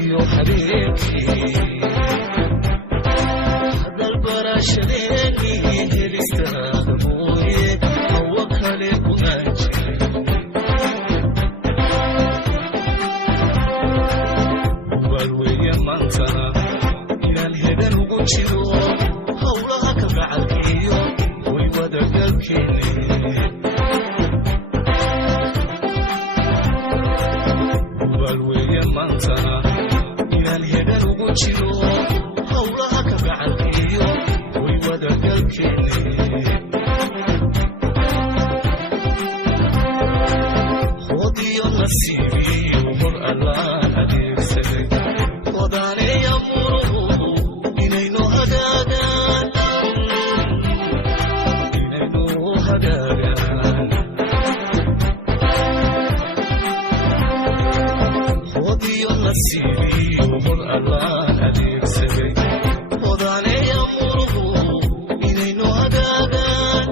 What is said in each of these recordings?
iyo habeenkii hadal barashadeeni helistaada mooye hawa kale kuma jirin balweeye maantana inaan hegan ugu jiro howlaha ka gacalkiyo way wadagalkeeni balweeye maantana inaan hegan ugu jiro howlaha ka gacalkiyo way wadagalkeeni hodiyo nasiibiyo hor allaan adeegsaday hodaaneeya muruhu inayno hadaagaan hodiyo nasiibiyo hor allaan adeegsaday hodaaneeya muruhu inayno hadaagaan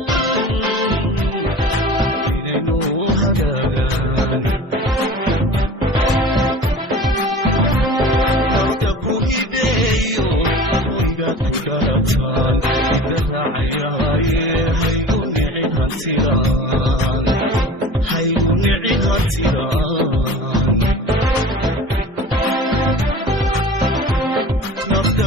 halka ku hibeeyo hoygaad ku garataan idaracayaaye haygu nici hantiraan nafta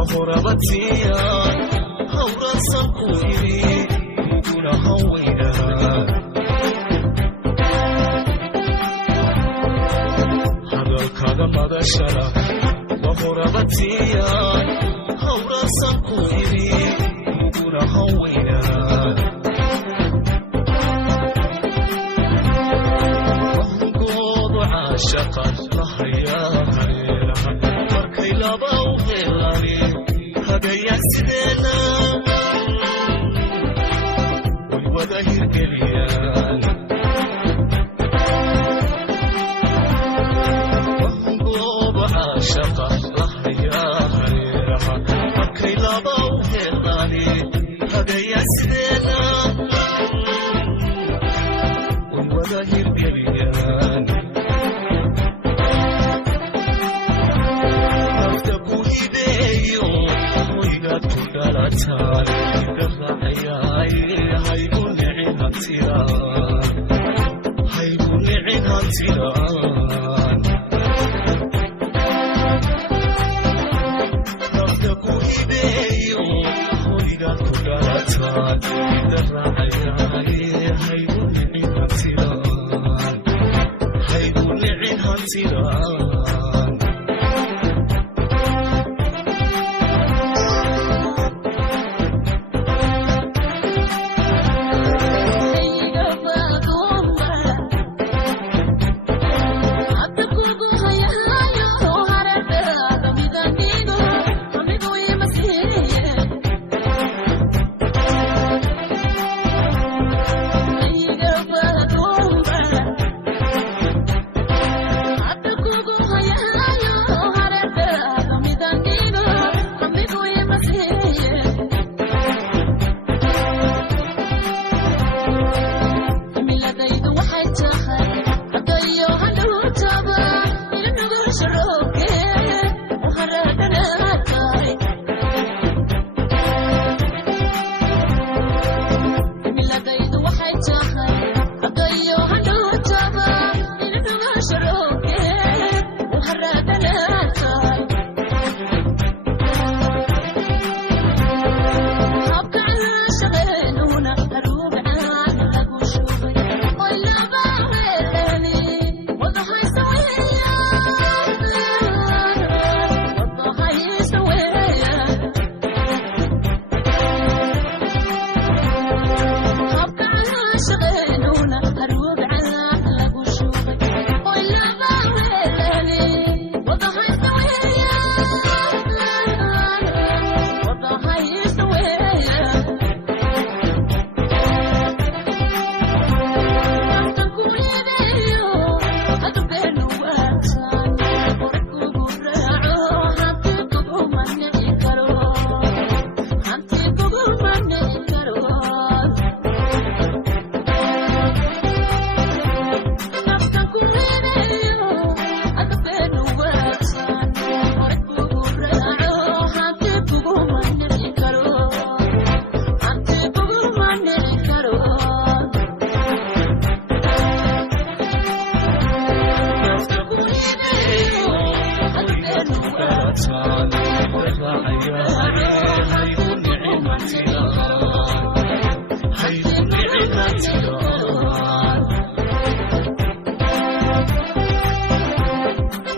وهربتيا هورا سقويني كنا هوينا هذا الكلام هذا شرف وهربتيا هورا سقويني كنا هوينا عاشقا لهيا هريرها مركي لابا وغيراني هدايا سيدنا والوداهير قليان وهنقوب عاشقا لهيا هريرها مركي لابا وغيراني هدايا سيدنا والوداهير قليان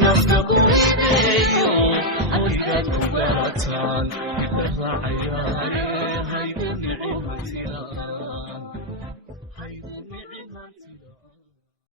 نفتقد إليه وإذا كبرت عن الرعيان